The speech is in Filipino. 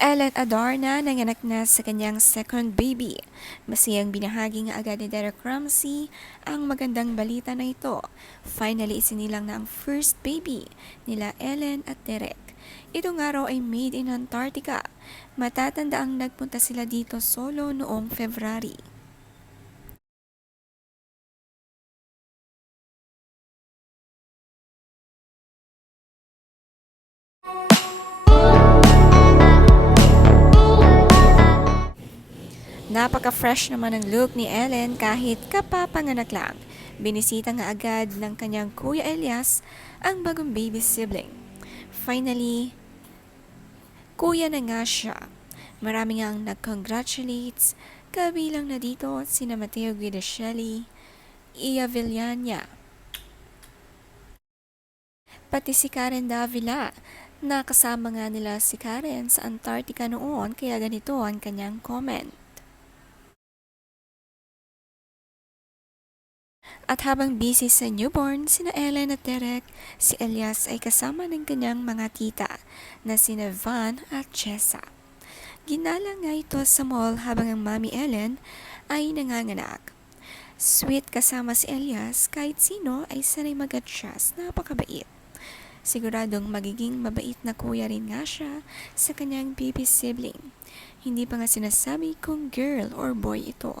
Ellen Adorna nanganak na sa kanyang second baby. Masiyang binahagi nga agad ni Derek Ramsey ang magandang balita na ito. Finally, isinilang na ang first baby nila Ellen at Derek. Ito nga raw ay made in Antarctica. Matatanda ang nagpunta sila dito solo noong February. Napaka-fresh naman ang look ni Ellen kahit kapapanganak lang. Binisita nga agad ng kanyang kuya Elias ang bagong baby sibling. Finally, kuya na nga siya. Marami nga ang nag-congratulates, kabilang na dito sina Mateo Guidacelli, Iya Villania, pati si Karen Davila. Nakasama nga nila si Karen sa Antarctica noon kaya ganito ang kanyang comment. At habang busy sa newborn, sina Ellen at Derek, si Elias ay kasama ng kanyang mga tita na sina Van at Chessa. Ginala nga ito sa mall habang ang mami Ellen ay nanganganak. Sweet kasama si Elias kahit sino ay sanay mag-adjust, napakabait. Siguradong magiging mabait na kuya rin nga siya sa kanyang baby sibling. Hindi pa nga sinasabi kung girl or boy ito.